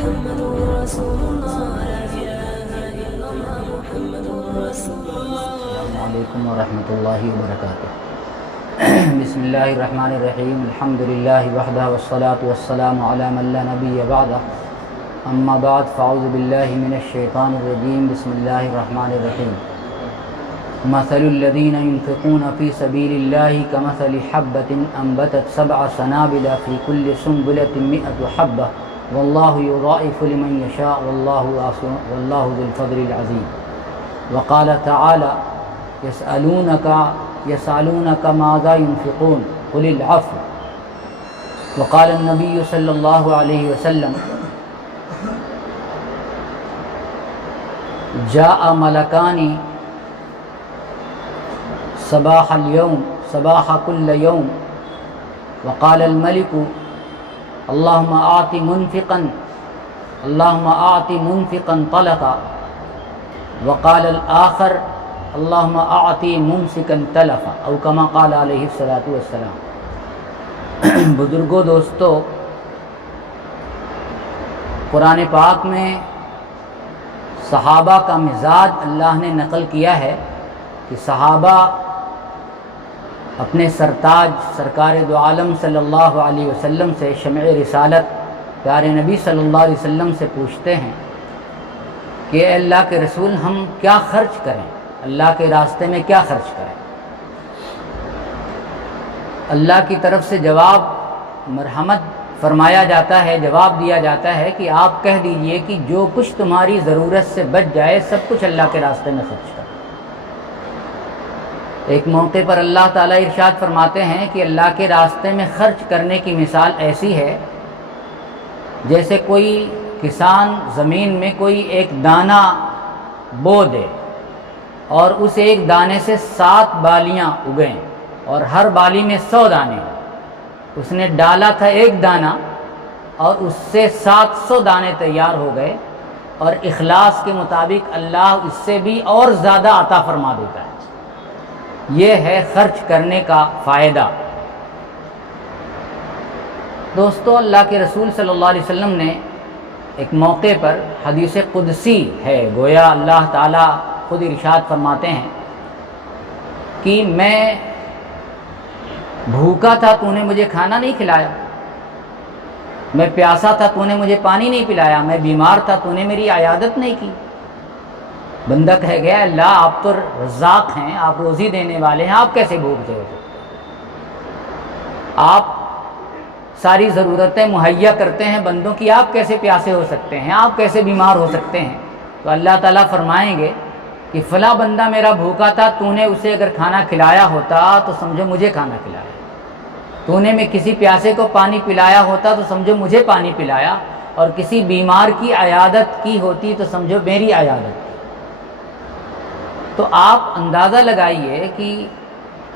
محمد رسول الله لا إله إلا الله محمد رسول الله. السلام علیکم ورحمۃ اللہ وبرکاتہ. بسم اللہ الرحمن الرحیم. الحمد للہ وحدہ والصلاة والسلام علی من لا نبی بعدہ. اما بعد فاعوذ باللہ من الشیطان الرجیم. بسم اللہ الرحمن الرحیم. مثل الذین ينفقون فی سبیل اللہ کمثل حبۃ انبتت سبع سنابل فی کل سنبلۃ مئۃ حبۃ واللہ یضاعف لمن یشاء واللہ ذو الفضل العظیم. وقال تعالی يسألونك ماذا ينفقون قل العفو. وقال النبي صلى الله عليه وسلم جاء ملكان صباح كل يوم وقال الملك اللهم أعط منفقا طلقا وقال الآخر اللهم اعطی ممسکا تلفا او کما قال علیہ الصلوۃ والسلام. بزرگوں، دوستو، قرآن پاک میں صحابہ کا مزاج اللہ نے نقل کیا ہے کہ صحابہ اپنے سرتاج سرکار دو عالم صلی اللہ علیہ وسلم سے، شمع رسالت پیارے نبی صلی اللہ علیہ وسلم سے پوچھتے ہیں کہ اے اللہ کے رسول، ہم کیا خرچ کریں، اللہ کے راستے میں کیا خرچ کریں؟ اللہ کی طرف سے جواب مرحمت فرمایا جاتا ہے، جواب دیا جاتا ہے کہ آپ کہہ دیجئے کہ جو کچھ تمہاری ضرورت سے بچ جائے سب کچھ اللہ کے راستے میں خرچ کرو. ایک موقع پر اللہ تعالیٰ ارشاد فرماتے ہیں کہ اللہ کے راستے میں خرچ کرنے کی مثال ایسی ہے جیسے کوئی کسان زمین میں کوئی ایک دانہ بو دے اور اس ایک دانے سے 7 بالیاں اگیں اور ہر بالی میں 100 دانے. اس نے ڈالا تھا ایک دانہ اور اس سے 700 دانے تیار ہو گئے، اور اخلاص کے مطابق اللہ اس سے بھی اور زیادہ عطا فرما دیتا ہے. یہ ہے خرچ کرنے کا فائدہ. دوستو، اللہ کے رسول صلی اللہ علیہ وسلم نے ایک موقع پر، حدیث قدسی ہے، گویا اللہ تعالیٰ خود ارشاد فرماتے ہیں کہ میں بھوکا تھا تو نے مجھے کھانا نہیں کھلایا، میں پیاسا تھا تو نے مجھے پانی نہیں پلایا، میں بیمار تھا تو نے میری عیادت نہیں کی. بندہ کہہ گیا اللہ آپ تو رزاق ہیں، آپ روزی دینے والے ہیں، آپ کیسے بھوک ہو سکتے؟ آپ ساری ضرورتیں مہیا کرتے ہیں بندوں کی، آپ کیسے پیاسے ہو سکتے ہیں؟ آپ کیسے بیمار ہو سکتے ہیں؟ تو اللہ تعالیٰ فرمائیں گے کہ فلاں بندہ میرا بھوکا تھا، تو نے اسے اگر کھانا کھلایا ہوتا تو سمجھو مجھے کھانا کھلایا، تو نے میں کسی پیاسے کو پانی پلایا ہوتا تو سمجھو مجھے پانی پلایا، اور کسی بیمار کی عیادت کی ہوتی تو سمجھو میری عیادت کی. تو آپ اندازہ لگائیے کہ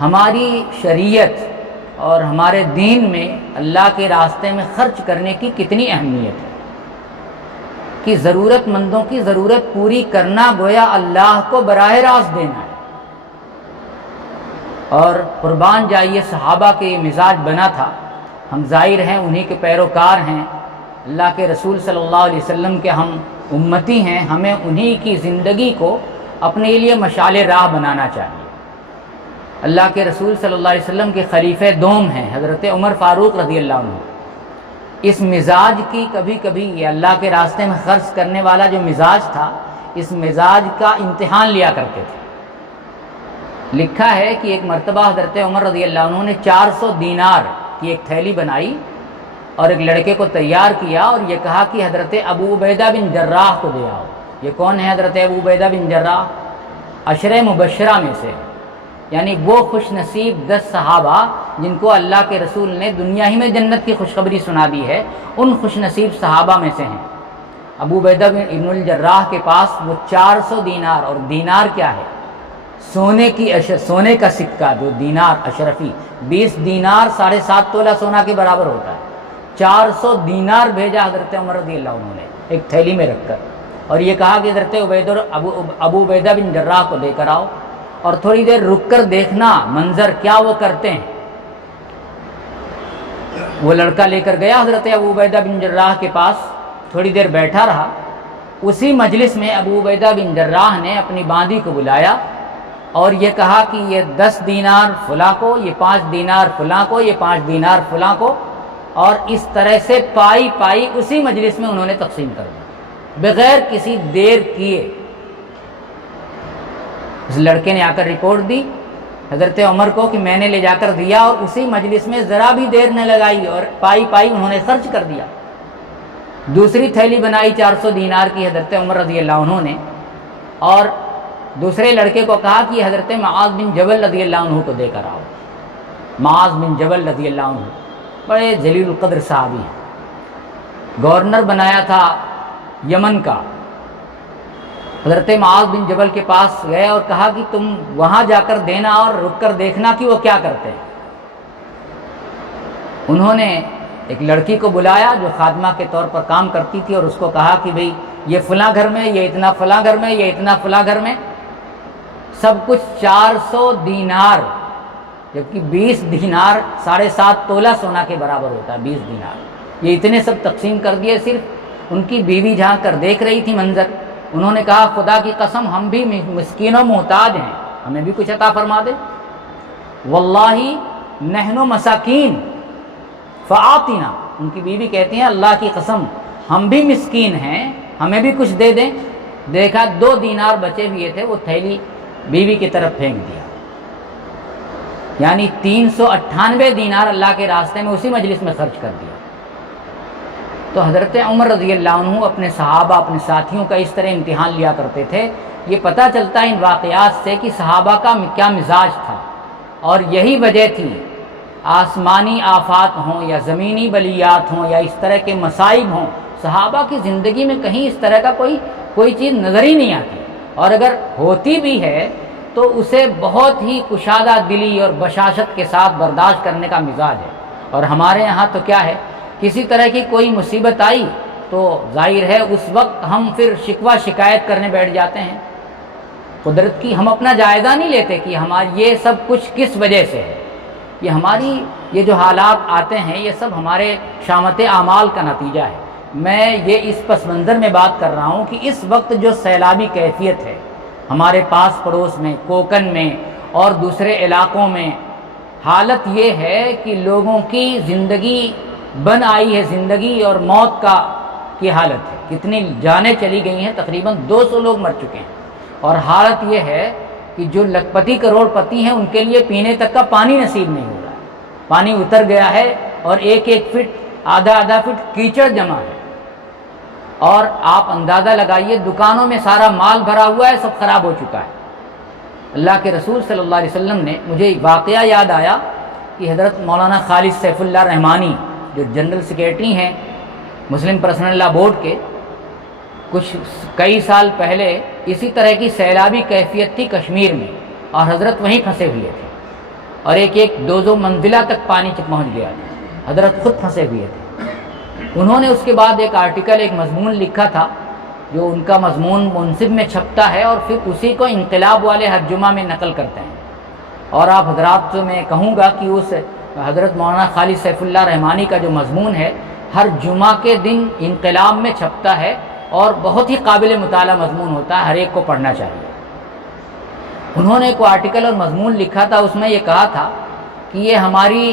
ہماری شریعت اور ہمارے دین میں اللہ کے راستے میں خرچ کرنے کی کتنی اہمیت ہے کہ ضرورت مندوں کی ضرورت پوری کرنا گویا اللہ کو براہ راست دینا ہے. اور قربان جائیے صحابہ کے یہ مزاج بنا تھا. ہم ظاہر ہیں انہی کے پیروکار ہیں، اللہ کے رسول صلی اللہ علیہ وسلم کے ہم امتی ہیں، ہمیں انہی کی زندگی کو اپنے لیے مشعل راہ بنانا چاہیے. اللہ کے رسول صلی اللہ علیہ وسلم کے خلیفہ دوم ہیں حضرت عمر فاروق رضی اللہ عنہ. اس مزاج کی کبھی کبھی یہ اللہ کے راستے میں خرچ کرنے والا جو مزاج تھا، اس مزاج کا امتحان لیا کرتے تھے. لکھا ہے کہ ایک مرتبہ حضرت عمر رضی اللہ عنہ نے 400 دینار کی ایک تھیلی بنائی اور ایک لڑکے کو تیار کیا اور یہ کہا کہ حضرت ابو عبیدہ بن جراح کو دے آؤ. یہ کون ہے حضرت ابو عبیدہ بن جراح؟ عشرہ مبشرہ میں سے، یعنی وہ خوش نصیب 10 صحابہ جن کو اللہ کے رسول نے دنیا ہی میں جنت کی خوشخبری سنا دی ہے، ان خوش نصیب صحابہ میں سے ہیں. ابو عبیدہ بن الجراح کے پاس وہ 400 دینار، اور دینار کیا ہے؟ سونے کا سکہ، جو دینار اشرفی 20 دینار 7.5 تولہ سونا کے برابر ہوتا ہے. 400 دینار بھیجا حضرت عمر رضی اللہ عنہ نے ایک تھیلی میں رکھ کر، اور یہ کہا کہ حضرت ابو عبیدہ بن جراح کو لے کر آؤ اور تھوڑی دیر رک کر دیکھنا منظر کیا وہ کرتے ہیں. وہ لڑکا لے کر گیا حضرت ابو عبیدہ بن جراح کے پاس تھوڑی دیر بیٹھا رہا. اسی مجلس میں ابو عبیدہ بن جراح نے اپنی باندی کو بلایا اور یہ کہا کہ یہ 10 دینار فلاں کو، یہ 5 دینار فلاں کو، یہ 5 دینار فلاں کو، اور اس طرح سے پائی پائی اسی مجلس میں انہوں نے تقسیم کر دیا بغیر کسی دیر کیے. اس لڑکے نے آ کر رپورٹ دی حضرت عمر کو کہ میں نے لے جا کر دیا، اور اسی مجلس میں ذرا بھی دیر نہ لگائی اور پائی پائی انہوں نے خرچ کر دیا. دوسری تھیلی بنائی 400 دینار کی حضرت عمر رضی اللہ عنہ نے، اور دوسرے لڑکے کو کہا کہ حضرت معاذ بن جبل رضی اللہ عنہ کو دے کر آؤ. معاذ بن جبل رضی اللہ عنہ بڑے جلیل القدر صحابی ہیں، گورنر بنایا تھا یمن کا. حضرت معاذ بن جبل کے پاس گئے اور کہا کہ تم وہاں جا کر دینا اور رک کر دیکھنا کہ وہ کیا کرتے ہیں. انہوں نے ایک لڑکی کو بلایا جو خادمہ کے طور پر کام کرتی تھی، اور اس کو کہا کہ بھئی یہ فلاں گھر میں، یہ اتنا فلاں گھر میں، یہ اتنا فلاں گھر میں، سب کچھ 400 دینار، جبکہ 20 دینار 7.5 تولہ سونا کے برابر ہوتا ہے. 20 دینار یہ اتنے سب تقسیم کر دیے. صرف ان کی بیوی جھانک کر دیکھ رہی تھی منظر. انہوں نے کہا خدا کی قسم ہم بھی مسکین و محتاج ہیں، ہمیں بھی کچھ عطا فرما دے. واللہ نحن مساکین فآتنا، ان کی بیوی کہتی ہیں اللہ کی قسم ہم بھی مسکین ہیں، ہمیں بھی کچھ دے دیں. دیکھا 2 دینار بچے ہوئے تھے، وہ تھیلی بیوی کی طرف پھینک دیا. یعنی 398 دینار اللہ کے راستے میں اسی مجلس میں خرچ کر دیا. تو حضرت عمر رضی اللہ عنہ اپنے صحابہ، اپنے ساتھیوں کا اس طرح امتحان لیا کرتے تھے. یہ پتہ چلتا ہے ان واقعات سے کہ صحابہ کا کیا مزاج تھا، اور یہی وجہ تھی آسمانی آفات ہوں یا زمینی بلیات ہوں یا اس طرح کے مصائب ہوں، صحابہ کی زندگی میں کہیں اس طرح کا کوئی چیز نظر ہی نہیں آتی، اور اگر ہوتی بھی ہے تو اسے بہت ہی کشادہ دلی اور بشاشت کے ساتھ برداشت کرنے کا مزاج ہے. اور ہمارے یہاں تو کیا ہے، کسی طرح کی کوئی مصیبت آئی تو ظاہر ہے اس وقت ہم پھر شکوہ شکایت کرنے بیٹھ جاتے ہیں. قدرت کی ہم اپنا جائزہ نہیں لیتے کہ ہماری یہ سب کچھ کس وجہ سے ہے. یہ جو حالات آتے ہیں یہ سب ہمارے شامت اعمال کا نتیجہ ہے. میں یہ اس پس منظر میں بات کر رہا ہوں کہ اس وقت جو سیلابی کیفیت ہے ہمارے پاس پڑوس میں، کوکن میں اور دوسرے علاقوں میں، حالت یہ ہے کہ لوگوں کی زندگی بن آئی ہے، زندگی اور موت کی حالت ہے. کتنی جانیں چلی گئی ہیں، تقریباً 200 لوگ مر چکے ہیں. اور حالت یہ ہے کہ جو لکھپتی کروڑ پتی ہیں ان کے لیے پینے تک کا پانی نصیب نہیں ہو رہا ہے. پانی اتر گیا ہے اور 1-1 فٹ، آدھا فٹ کیچڑ جمع ہے. اور آپ اندازہ لگائیے دکانوں میں سارا مال بھرا ہوا ہے، سب خراب ہو چکا ہے. اللہ کے رسول صلی اللہ علیہ وسلم نے، مجھے ایک واقعہ یاد آیا کہ حضرت مولانا خالد سیف اللہ رحمانی جو جنرل سیکریٹری ہیں مسلم پرسنل لا بورڈ کے، کئی سال پہلے اسی طرح کی سیلابی کیفیت تھی کشمیر میں، اور حضرت وہیں پھنسے ہوئے تھے، اور 1-2 منزلہ تک پانی پہنچ گیا تھا. حضرت خود پھنسے ہوئے تھے. انہوں نے اس کے بعد ایک آرٹیکل، ایک مضمون لکھا تھا، جو ان کا مضمون منصب میں چھپتا ہے اور پھر اسی کو انقلاب والے ہر جمعہ میں نقل کرتے ہیں. اور آپ حضرات سے میں کہوں گا کہ اس حضرت مولانا خالد سیف اللہ رحمانی کا جو مضمون ہے ہر جمعہ کے دن انقلاب میں چھپتا ہے، اور بہت ہی قابل مطالعہ مضمون ہوتا ہے، ہر ایک کو پڑھنا چاہیے. انہوں نے ایک آرٹیکل اور مضمون لکھا تھا، اس میں یہ کہا تھا کہ یہ ہماری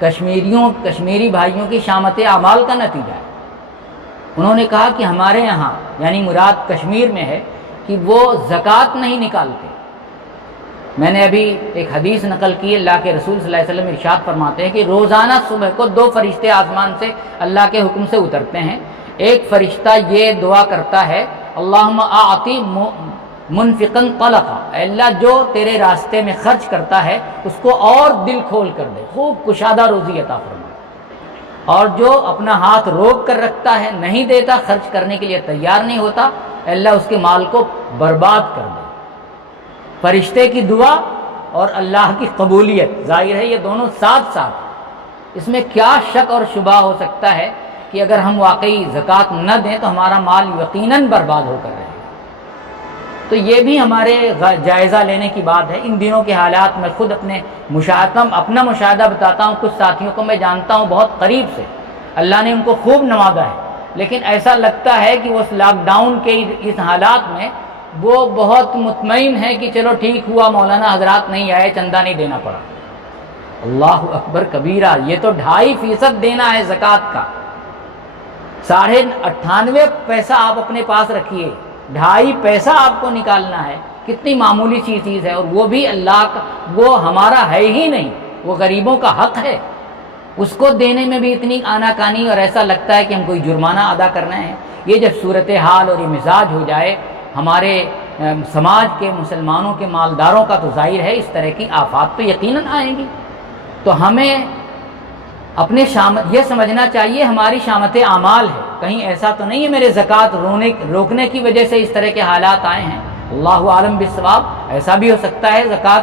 کشمیری بھائیوں کی شامت اعمال کا نتیجہ ہے. انہوں نے کہا کہ ہمارے یہاں، یعنی مراد کشمیر میں ہے، کہ وہ زکوٰۃ نہیں نکالتے. میں نے ابھی ایک حدیث نقل کی، اللہ کے رسول صلی اللہ علیہ وسلم ارشاد فرماتے ہیں کہ روزانہ صبح کو 2 فرشتے آسمان سے اللہ کے حکم سے اترتے ہیں. ایک فرشتہ یہ دعا کرتا ہے اللہم اعطی منفقا طلقا، اے اللہ جو تیرے راستے میں خرچ کرتا ہے اس کو اور دل کھول کر دے، خوب کشادہ روزی عطا فرما. اور جو اپنا ہاتھ روک کر رکھتا ہے، نہیں دیتا، خرچ کرنے کے لیے تیار نہیں ہوتا، اے اللہ اس کے مال کو برباد کر دے. فرشتے کی دعا اور اللہ کی قبولیت، ظاہر ہے یہ دونوں ساتھ ساتھ. اس میں کیا شک اور شبہ ہو سکتا ہے کہ اگر ہم واقعی زکوٰۃ نہ دیں تو ہمارا مال یقیناً برباد ہو کر رہے گا. تو یہ بھی ہمارے جائزہ لینے کی بات ہے. ان دنوں کے حالات میں خود اپنا مشاہدہ بتاتا ہوں. کچھ ساتھیوں کو میں جانتا ہوں بہت قریب سے، اللہ نے ان کو خوب نوازا ہے. لیکن ایسا لگتا ہے کہ اس لاک ڈاؤن کے اس حالات میں وہ بہت مطمئن ہے کہ چلو ٹھیک ہوا، مولانا حضرات نہیں آئے، چندہ نہیں دینا پڑا۔ اللہ اکبر کبیرہ، یہ تو 2.5% دینا ہے زکوٰۃ کا۔ 98.5 پیسہ آپ اپنے پاس رکھیے، 2.5 پیسہ آپ کو نکالنا ہے، کتنی معمولی سی چیز ہے، اور وہ بھی اللہ کا، وہ ہمارا ہے ہی نہیں، وہ غریبوں کا حق ہے، اس کو دینے میں بھی اتنی آناکانی، اور ایسا لگتا ہے کہ ہم کوئی جرمانہ ادا کرنا ہے۔ یہ جب صورتحال اور یہ مزاج ہو جائے ہمارے سماج کے مسلمانوں کے مالداروں کا، تو ظاہر ہے اس طرح کی آفات تو یقیناً آئیں گی۔ تو ہمیں اپنے یہ سمجھنا چاہیے ہماری شامت اعمال ہے، کہیں ایسا تو نہیں ہے میرے زکوٰۃ روکنے کی وجہ سے اس طرح کے حالات آئے ہیں۔ اللہ عالم بالصواب، ایسا بھی ہو سکتا ہے زکوٰۃ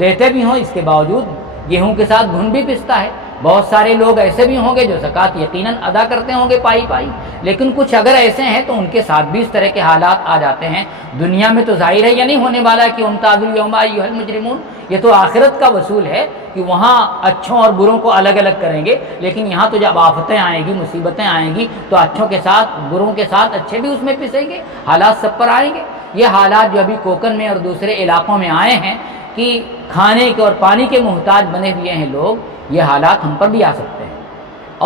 دیتے بھی ہوں، اس کے باوجود گیہوں کے ساتھ گھن بھی پستا ہے۔ بہت سارے لوگ ایسے بھی ہوں گے جو زکوٰۃ یقیناً ادا کرتے ہوں گے پائی، لیکن کچھ اگر ایسے ہیں تو ان کے ساتھ بھی اس طرح کے حالات آ جاتے ہیں۔ دنیا میں تو ظاہر ہے یہ نہیں ہونے والا کہ امتاز الیوم ایھا المجرمون، یہ تو آخرت کا وصول ہے کہ وہاں اچھوں اور بروں کو الگ الگ کریں گے، لیکن یہاں تو جب آفتیں آئیں گی، مصیبتیں آئیں گی، تو اچھوں کے ساتھ بروں کے ساتھ اچھے بھی اس میں پسیں گے، حالات سب پر آئیں گے۔ یہ حالات جو ابھی کوکن میں اور دوسرے علاقوں میں آئے ہیں کہ کھانے کے اور پانی کے محتاج بنے ہوئے ہیں لوگ، یہ حالات ہم پر بھی آ سکتے ہیں۔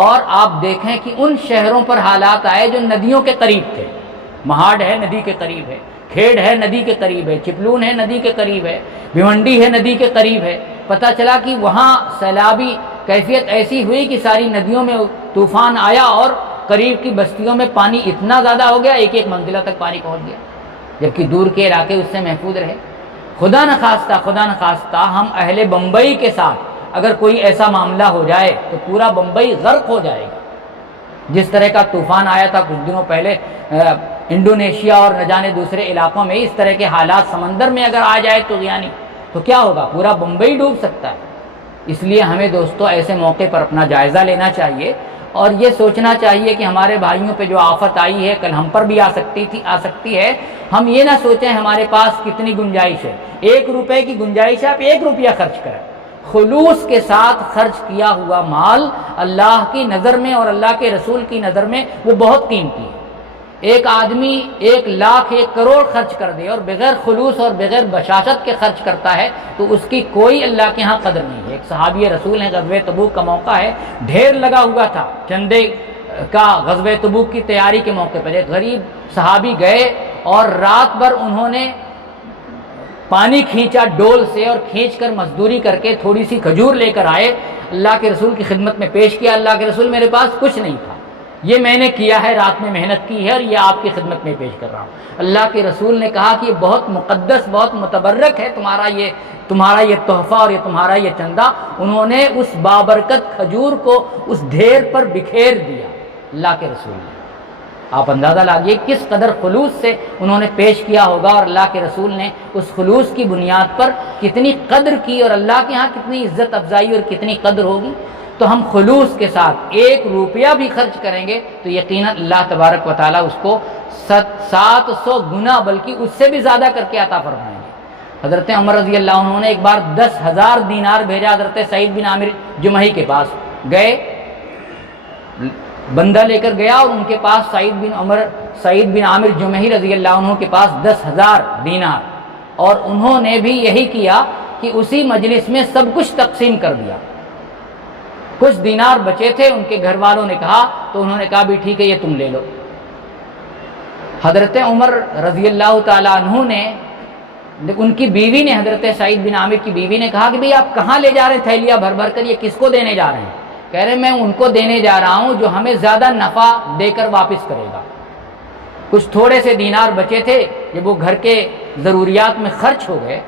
اور آپ دیکھیں کہ ان شہروں پر حالات آئے جو ندیوں کے قریب تھے، مہاڑ ہے ندی کے قریب ہے، کھیڑ ہے ندی کے قریب ہے، چپلون ہے ندی کے قریب ہے، بھیونڈی ہے ندی کے قریب ہے، پتہ چلا کہ وہاں سیلابی کیفیت ایسی ہوئی کہ ساری ندیوں میں طوفان آیا اور قریب کی بستیوں میں پانی اتنا زیادہ ہو گیا، ایک منزلہ تک پانی پہنچ گیا، جبکہ دور کے علاقے اس سے محفوظ رہے۔ خدا نخواستہ ہم اہل بمبئی کے ساتھ اگر کوئی ایسا معاملہ ہو جائے تو پورا بمبئی غرق ہو جائے گا۔ جس طرح کا طوفان آیا تھا کچھ دنوں پہلے انڈونیشیا اور نہ جانے دوسرے علاقوں میں، اس طرح کے حالات سمندر میں اگر آ جائے تو کیا ہوگا؟ پورا بمبئی ڈوب سکتا ہے۔ اس لیے ہمیں دوستو ایسے موقع پر اپنا جائزہ لینا چاہیے اور یہ سوچنا چاہیے کہ ہمارے بھائیوں پہ جو آفت آئی ہے کل ہم پر بھی آ سکتی ہے۔ ہم یہ نہ سوچیں ہمارے پاس کتنی گنجائش ہے، 1 روپے کی گنجائش ہے، آپ 1 روپیہ خرچ کریں۔ خلوص کے ساتھ خرچ کیا ہوا مال اللہ کی نظر میں اور اللہ کے رسول کی نظر میں وہ بہت قیمتی ہے۔ ایک آدمی 1 لاکھ 1 کروڑ خرچ کر دے اور بغیر خلوص اور بغیر بشاشت کے خرچ کرتا ہے تو اس کی کوئی اللہ کے ہاں قدر نہیں ہے۔ ایک صحابی رسول ہیں، غزوہ تبوک کا موقع ہے، ڈھیر لگا ہوا تھا چندے کا، غزوہ تبوک کی تیاری کے موقع پر ایک غریب صحابی گئے اور رات بھر انہوں نے پانی کھینچا ڈول سے اور کھینچ کر مزدوری کر کے تھوڑی سی کھجور لے کر آئے، اللہ کے رسول کی خدمت میں پیش کیا۔ اللہ کے رسول میرے پاس کچھ نہیں تھا، یہ میں نے کیا ہے، رات میں محنت کی ہے اور یہ آپ کی خدمت میں پیش کر رہا ہوں۔ اللہ کے رسول نے کہا کہ یہ بہت مقدس، بہت متبرک ہے تمہارا یہ تحفہ اور یہ تمہارا یہ چندہ۔ انہوں نے اس بابرکت کھجور کو اس ڈھیر پر بکھیر دیا اللہ کے رسول نے۔ آپ اندازہ لگائیے کس قدر خلوص سے انہوں نے پیش کیا ہوگا اور اللہ کے رسول نے اس خلوص کی بنیاد پر کتنی قدر کی اور اللہ کے ہاں کتنی عزت افزائی اور کتنی قدر ہوگی۔ تو ہم خلوص کے ساتھ 1 روپیہ بھی خرچ کریں گے تو یقیناً اللہ تبارک و تعالیٰ اس کو 700 گنا بلکہ اس سے بھی زیادہ کر کے عطا فرمائیں گے۔ حضرت عمر رضی اللہ عنہ نے ایک بار 10,000 دینار بھیجا حضرت سعید بن عامر جمحی کے پاس، گئے بندہ لے کر گیا اور ان کے پاس سعید بن عامر جمحی رضی اللہ عنہ کے پاس 10,000 دینار، اور انہوں نے بھی یہی کیا کہ اسی مجلس میں سب کچھ تقسیم کر دیا۔ کچھ دینار بچے تھے، ان کے گھر والوں نے کہا تو انہوں نے کہا بھی ٹھیک ہے یہ تم لے لو۔ حضرت عمر رضی اللہ تعالیٰ عنہ نے، ان کی بیوی نے، حضرت سعید بن عامر کی بیوی نے کہا کہ بھئی آپ کہاں لے جا رہے ہیں تھیلیاں بھر بھر کر، یہ کس کو دینے جا رہے ہیں؟ کہہ رہے میں ان کو دینے جا رہا ہوں جو ہمیں زیادہ نفع دے کر واپس کرے گا۔ کچھ تھوڑے سے دینار بچے تھے، جب وہ گھر کے ضروریات میں خرچ ہو گئے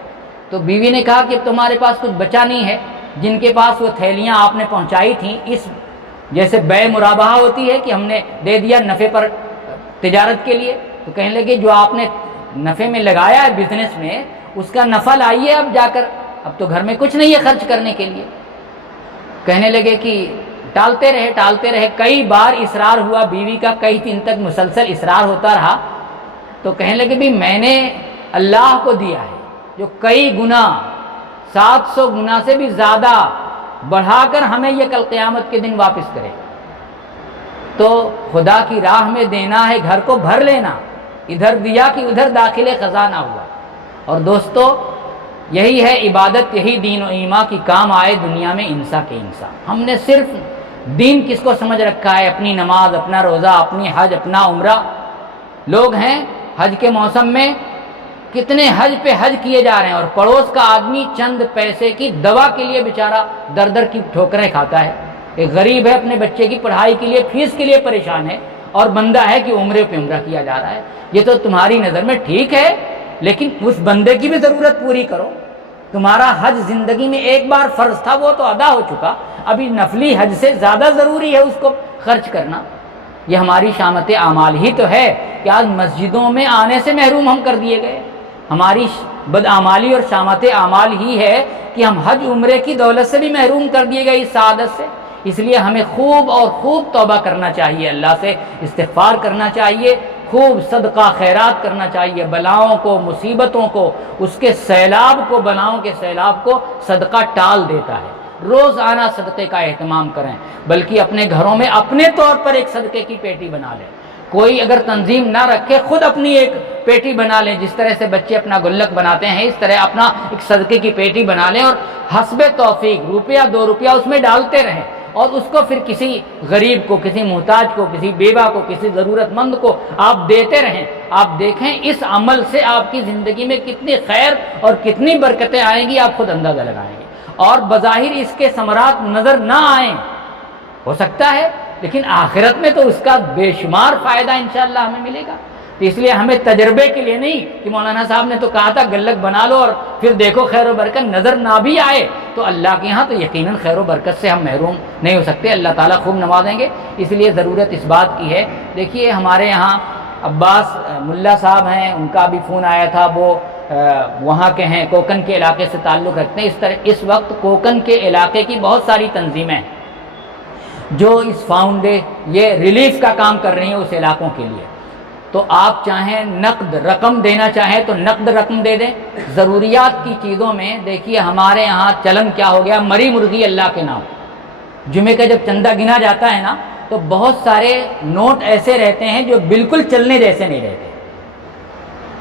تو بیوی نے کہا کہ تمہارے پاس کچھ بچا نہیں ہے؟ جن کے پاس وہ تھیلیاں آپ نے پہنچائی تھیں، اس جیسے بے مرابحہ ہوتی ہے کہ ہم نے دے دیا نفع پر تجارت کے لیے، تو کہنے لگے جو آپ نے نفع میں لگایا ہے بزنس میں اس کا نفع لائیے اب جا کر، اب تو گھر میں کچھ نہیں ہے خرچ کرنے کے لیے۔ کہنے لگے کہ ٹالتے رہے، کئی بار اصرار ہوا بیوی کا، کئی دن تک مسلسل اصرار ہوتا رہا، تو کہنے لگے بھی میں نے اللہ کو دیا ہے جو کئی گنا 700 گنا سے بھی زیادہ بڑھا کر ہمیں یہ کل قیامت کے دن واپس کرے۔ تو تو خدا کی راہ میں دینا ہے، گھر کو بھر لینا، ادھر دیا کہ ادھر داخل خزانہ ہوا۔ اور دوستو یہی ہے عبادت، یہی دین و ایمان کی کام آئے دنیا میں انسا کے انسا۔ ہم نے صرف دین کس کو سمجھ رکھا ہے؟ اپنی نماز، اپنا روزہ، اپنی حج، اپنا عمرہ۔ لوگ ہیں حج کے موسم میں کتنے حج پہ حج کیے جا رہے ہیں، اور پڑوس کا آدمی چند پیسے کی دوا کے لیے بیچارہ در در کی ٹھوکریں کھاتا ہے۔ ایک غریب ہے اپنے بچے کی پڑھائی کے لیے، فیس کے لیے پریشان ہے، اور بندہ ہے کہ عمرے پہ عمرہ کیا جا رہا ہے۔ یہ تو تمہاری نظر میں ٹھیک ہے، لیکن اس بندے کی بھی ضرورت پوری کرو۔ تمہارا حج زندگی میں ایک بار فرض تھا، وہ تو ادا ہو چکا، ابھی نفلی حج سے زیادہ ضروری ہے اس کو خرچ کرنا۔ یہ ہماری شامت اعمال ہی تو ہے کہ آج مسجدوں میں آنے سے محروم ہم کر دیے گئے۔ ہماری بدعمالی اور شامت اعمال ہی ہے کہ ہم حج عمرے کی دولت سے بھی محروم کر دیے گئے، اس سعادت سے۔ اس لیے ہمیں خوب اور خوب توبہ کرنا چاہیے، اللہ سے استغفار کرنا چاہیے، خوب صدقہ خیرات کرنا چاہیے۔ بلاؤں کو، مصیبتوں کو، اس کے سیلاب کو، بلاؤں کے سیلاب کو صدقہ ٹال دیتا ہے۔ روزانہ صدقے کا اہتمام کریں، بلکہ اپنے گھروں میں اپنے طور پر ایک صدقے کی پیٹی بنا لیں۔ کوئی اگر تنظیم نہ رکھے، خود اپنی ایک پیٹی بنا لیں، جس طرح سے بچے اپنا گلک بناتے ہیں اس طرح اپنا ایک صدقے کی پیٹی بنا لیں، اور حسب توفیق روپیہ 2 روپیہ اس میں ڈالتے رہیں، اور اس کو پھر کسی غریب کو، کسی محتاج کو، کسی بیوہ کو، کسی ضرورت مند کو آپ دیتے رہیں۔ آپ دیکھیں اس عمل سے آپ کی زندگی میں کتنی خیر اور کتنی برکتیں آئیں گی، آپ خود اندازہ لگائیں گے۔ اور بظاہر اس کے ثمرات نظر نہ آئیں، ہو سکتا ہے، لیکن آخرت میں تو اس کا بے شمار فائدہ انشاءاللہ ہمیں ملے گا۔ تو اس لیے ہمیں تجربے کے لیے نہیں کہ مولانا صاحب نے تو کہا تھا گلک بنا لو اور پھر دیکھو خیر و برکت نظر نہ بھی آئے تو اللہ کے یہاں تو یقیناً خیر و برکت سے ہم محروم نہیں ہو سکتے۔ اللہ تعالیٰ خوب نوازیں گے، اس لیے ضرورت اس بات کی ہے۔ دیکھیے ہمارے یہاں عباس ملا صاحب ہیں، ان کا بھی فون آیا تھا، وہ وہاں کے ہیں، کوکن کے علاقے سے تعلق رکھتے ہیں۔ اس طرح اس وقت کوکن کے علاقے کی بہت ساری تنظیمیں جو اس یہ ریلیف کا کام کر رہی ہیں اس علاقوں کے لیے، تو آپ چاہیں نقد رقم دینا چاہیں تو نقد رقم دے دیں۔ ضروریات کی چیزوں میں دیکھیے ہمارے یہاں چلن کیا ہو گیا، مری مرغی اللہ کے نام۔ جمعے کا جب چندہ گنا جاتا ہے نا تو بہت سارے نوٹ ایسے رہتے ہیں جو بالکل چلنے جیسے نہیں رہتے،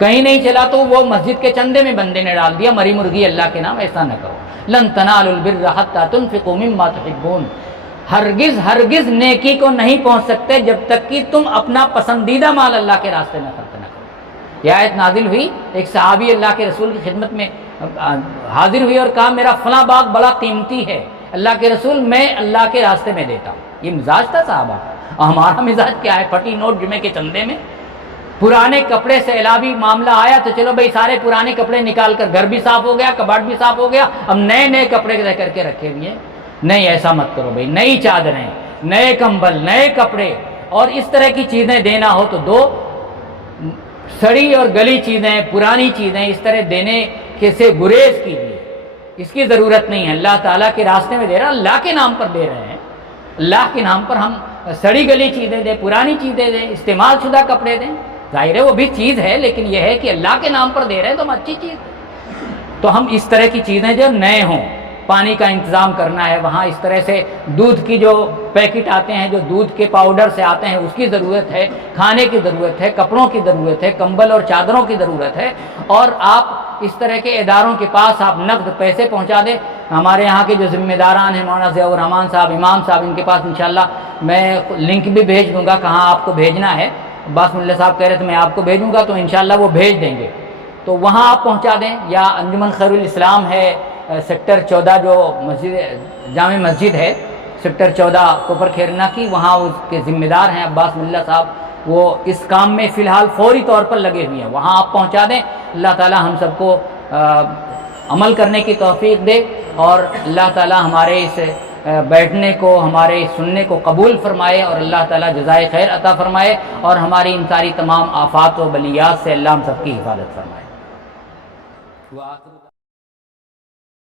کہیں نہیں چلا تو وہ مسجد کے چندے میں بندے نے ڈال دیا، مری مرغی اللہ کے نام۔ ایسا نہ کرو، لن تنالوا البر حتی تنفقوا مما تحبون۔ ہرگز ہرگز نیکی کو نہیں پہنچ سکتے جب تک کہ تم اپنا پسندیدہ مال اللہ کے راستے میں خرچ نہ کرو۔ یہ آیت نازل ہوئی، ایک صحابی اللہ کے رسول کی خدمت میں حاضر ہوئی اور کہا میرا فلاں باغ بڑا قیمتی ہے، اللہ کے رسول میں اللہ کے راستے میں دیتا ہوں۔ یہ مزاج تھا صحابہ کا۔ اور ہمارا مزاج کیا ہے؟ پھٹی نوٹ جمعے کے چندے میں، پرانے کپڑے سے علاوی معاملہ آیا تو چلو بھائی سارے پرانے کپڑے نکال کر گھر بھی صاف ہو گیا، کباڑ بھی صاف ہو گیا، اب نئے نئے کپڑے کر کے رکھے ہوئے ہیں۔ نہیں، ایسا مت کرو بھائی، نئی چادریں، نئے کمبل، نئے کپڑے اور اس طرح کی چیزیں دینا ہو تو دو۔ سڑی اور گلی چیزیں، پرانی چیزیں اس طرح دینے سے گریز کیجیے، اس کی ضرورت نہیں ہے۔ اللہ تعالیٰ کے راستے میں دے رہا، اللہ کے نام پر دے رہے ہیں، اللہ کے نام پر ہم سڑی گلی چیزیں دیں، پرانی چیزیں دیں، استعمال شدہ کپڑے دیں، ظاہر ہے وہ بھی چیز ہے، لیکن یہ ہے کہ اللہ کے نام پر دے رہے ہیں تو ہم اچھی چیز دیں۔ تو ہم اس طرح کی چیزیں جو نئے ہوں، پانی کا انتظام کرنا ہے وہاں، اس طرح سے دودھ کی جو پیکٹ آتے ہیں جو دودھ کے پاؤڈر سے آتے ہیں اس کی ضرورت ہے، کھانے کی ضرورت ہے، کپڑوں کی ضرورت ہے، کمبل اور چادروں کی ضرورت ہے، اور آپ اس طرح کے اداروں کے پاس آپ نقد پیسے پہنچا دیں۔ ہمارے یہاں کے جو ذمہ داران ہیں مولانا ضیاء الرحمان صاحب، امام صاحب، ان کے پاس انشاءاللہ میں لنک بھی بھیج دوں گا کہاں آپ کو بھیجنا ہے۔ عباس ملا صاحب کہہ رہے تھے میں آپ کو بھیجوں گا، تو انشاءاللہ وہ بھیج دیں گے، تو وہاں آپ پہنچا دیں۔ یا انجمن خیر الاسلام ہے سیکٹر 14 جو مسجد جامع مسجد ہے سیکٹر 14 کوپر کھیرنا کی، وہاں اس کے ذمہ دار ہیں عباس ملا صاحب، وہ اس کام میں فی الحال فوری طور پر لگے ہوئے ہیں، وہاں آپ پہنچا دیں۔ اللہ تعالی ہم سب کو عمل کرنے کی توفیق دے، اور اللہ تعالی ہمارے اس بیٹھنے کو، ہمارے سننے کو قبول فرمائے، اور اللہ تعالی جزائے خیر عطا فرمائے، اور ہماری ان ساری تمام آفات و بلیات سے اللہ ہم سب کی حفاظت فرمائے۔